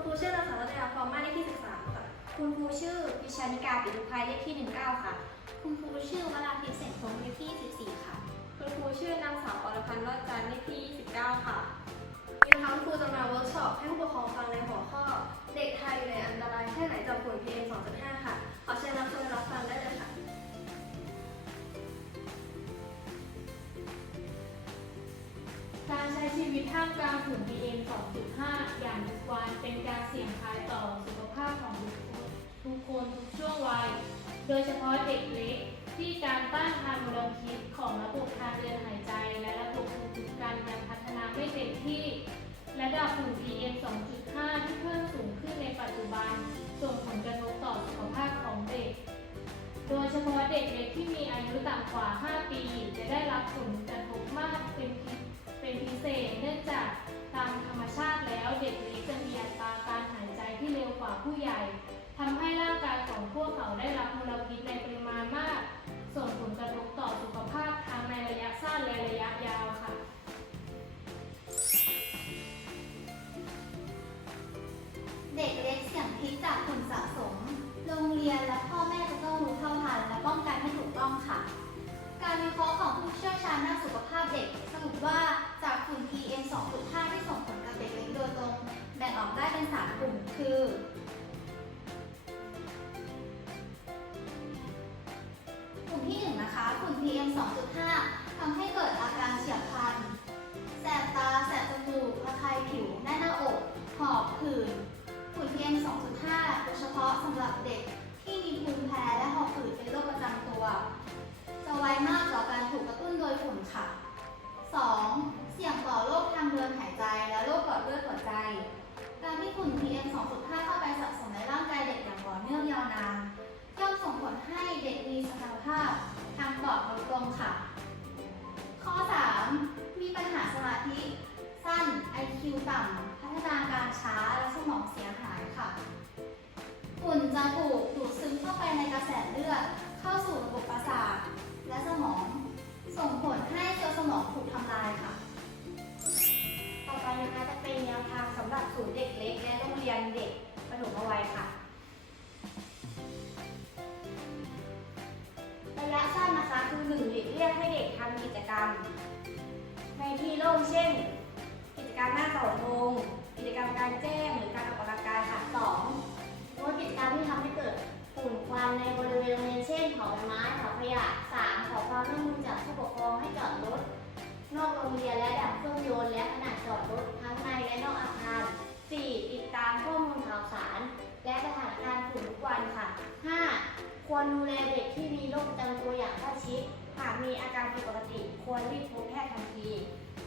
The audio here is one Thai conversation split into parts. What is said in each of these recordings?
คุณครูชื่อนางสาวรัตยาฟอร์มาเลขที่13ค่ะ คุณครูชื่อวิชานิกาปิตุภัยเลขที่ 19 ค่ะ คุณครูชื่อวราทิพย์เสงพงศ์เลขที่ 14 ค่ะ คุณครูชื่อนางสาวอรพันธ์รอดจันทร์เลขที่29ค่ะ ชีวิตท่ามกลางฝุ่น PM 2.5 อย่างทุกวันเป็นการเสี่ยงภัยต่อสุขภาพของทุกคนทุกคนทุกช่วงวัย โดยเฉพาะเด็กเล็ก ที่การต้านทานมลพิษของระบบทางเดินหายใจ และระบบภูมิคุ้มกันยังพัฒนาไม่เต็มที่ ระดับฝุ่น PM 2.5 ที่เพิ่มสูงขึ้นในปัจจุบัน ส่งผลกระทบต่อสุขภาพของเด็ก โดยเฉพาะเด็กเล็กที่มีอายุต่ำกว่า 5 ปี จะได้รับผลกระทบ เชี่ยวชาญด้านสุขภาพเด็ก สรุปว่าจากฝุ่น PM 2.5 ที่ส่งผลกับเด็กเล็กโดยตรง แบ่งออกได้เป็น 3 กลุ่ม คือ กลุ่มที่ 1 นะคะ ฝุ่น PM 2.5ทำให้เกิดอาการเฉียบพลัน แสบตา แสบจมูกระคายผิวแน่นหน้าอก หอบผื่น ฝุ่น PM 2.5 โดยเฉพาะสำหรับเด็ก ค่ะ 2. เสี่ยงต่อโรคทางเดินหายใจและโรคหลอดเลือดหัวใจ การที่ฝุ่น PM 2.5 เข้าไปสะสมในร่างกายเด็กอย่างต่อเนื่องยาวนานย่อมส่งผลให้เด็กมีสมรรถภาพทางปอดลดลงค่ะ ข้อ 3. มีปัญหาสมาธิ สั้น IQ ต่ำ พัฒนาการช้าและสมองเสียหายค่ะ ฝุ่นจะถูกดูดซึมเข้าไปในกระแสเลือด เข้าสู่ระบบำหรับศูนย์เด็กเล็กและโรงเรียนเด็กปฐมวัยค่ะ ระยะสั้นนะคะคือหนึ่งหลีกเลี่ยงให้เด็กทำกิจกรรม ในที่โล่งเช่น กิจกรรมหน้าเสาธงกิจกรรมการแจ้งหรือการออกกำลังกายค่ะ ควรดูแลเด็กที่มีโรคประจำตัวอย่างใกล้ชิด หากมีอาการผิดปกติ ควรรีบพบแพทย์ทันที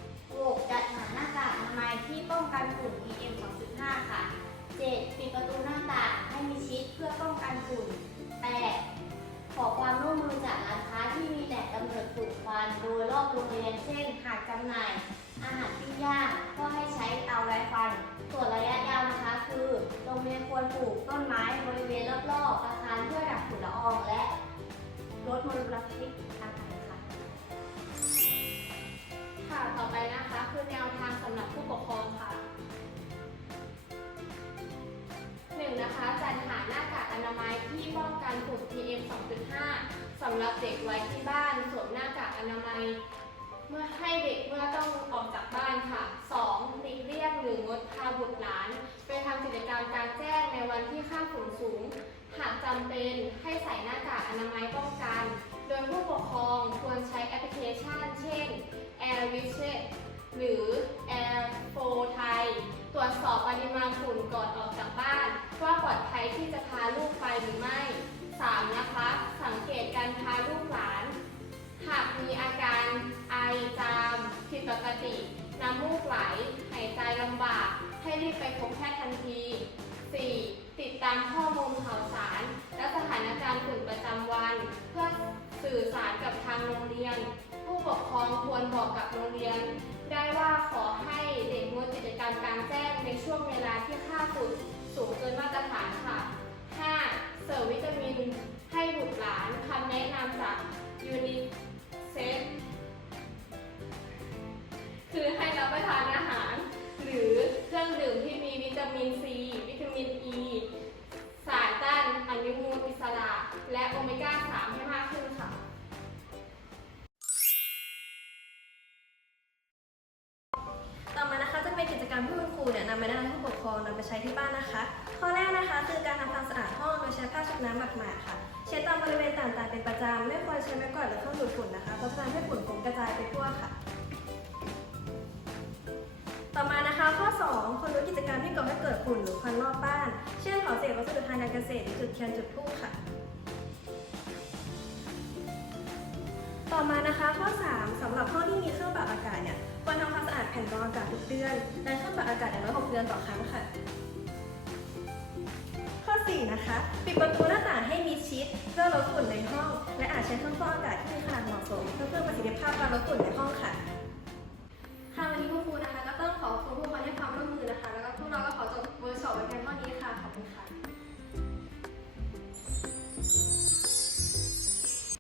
6. จัดหาหน้ากากอนามัยที่ป้องกันฝุ่น PM 2.5 ค่ะ 7. ปิดประตูหน้าต่างให้มีชิดเพื่อป้องกันฝุ่น 8. ขอความร่วมมือจากร้านค้าที่มีแหล่งกำเนิดฝุ่นควันโดยรอบโรงเรียนเช่น หากจำหน่าย อาหารปิ้งย่างก็ให้ใช้เตาไร้ควันส่วนระยะยาวนะคะ คือโรงเรียนควรปลูกต้นไม้บริเวณรอบ มลพิษทางอากาศค่ะ ค่ะ ต่อไปนะคะคือแนวทางสำหรับผู้ปกครองค่ะหนึ่งนะคะจัดหาหน้ากากอนามัยที่ป้องกันฝุ่น PM 2.5 สำหรับเด็กไว้ที่บ้านสวมหน้ากากอนามัย เมื่อให้เด็กเมื่อต้องออกจากบ้าน จำเป็นให้ใส่หน้ากากอนามัยป้องกัน โดยผู้ปกครองควรใช้แอปพลิเคชัน เช่น Air w i s h e t หรือ Air 4 Thai ตรวจสอบปริมาณฝุ่นก่อนออกจากบ้าน ว่าปลอดภัยที่จะพาลูกไปหรือไม่ 3. นะคะ สังเกตการพาลูกหลาน หากมีอาการไอจามผิดปกติ น้ำมูกไหล หายใจลำบาก ให้รีบไปพบแพทย์ทันที ช่วงเวลาที่ค่าฝุ่นสูงเกินมาตรฐานค่ะ 5. เสริมวิตามินให้บุตรหลานคำแนะนำจากยูนิเซฟ กิจกรรมที่คุณครูเนี่ยนำไปแนะนำให้ผู้ปกครองนำไปใช้ที่บ้านนะคะ ข้อแรกนะคะคือการทำความสะอาดห้องโดยใช้ผ้าชุบน้ำหมาดๆค่ะ เช็ดตามบริเวณต่างๆเป็นประจำไม่ควรใช้ไม้กวาดหรือเครื่องดูดฝุ่นนะคะเพราะจะทำให้ฝุ่นฟุ้งกระจายไปทั่วค่ะ ต่อมานะคะข้อ 2คนรู้กิจกรรมที่ก่อให้เกิดฝุ่นหรือควันรอบบ้าน เช่นเผาเศษวัสดุทางการเกษตรหรือจุดเทียนจุดธูปค่ะ ต่อมานะคะข้อ 3สำหรับห้องที่มีเครื่องปรับอากาศเนี่ยควรทำความสะอาดแผ่นกรองอากาศทุกเดือนและเครื่องปรับอากาศอย่างน้อย6เดือนต่อครั้งค่ะ ข้อ 4 นะคะ ปิดประตูหน้าต่างให้มิดชิดเพื่อลดฝุ่นในห้อง และอาจใช้เครื่องฟอกอากาศที่มีขนาดเหมาะสม เพื่อเพิ่มประสิทธิภาพการลดฝุ่นในห้องค่ะ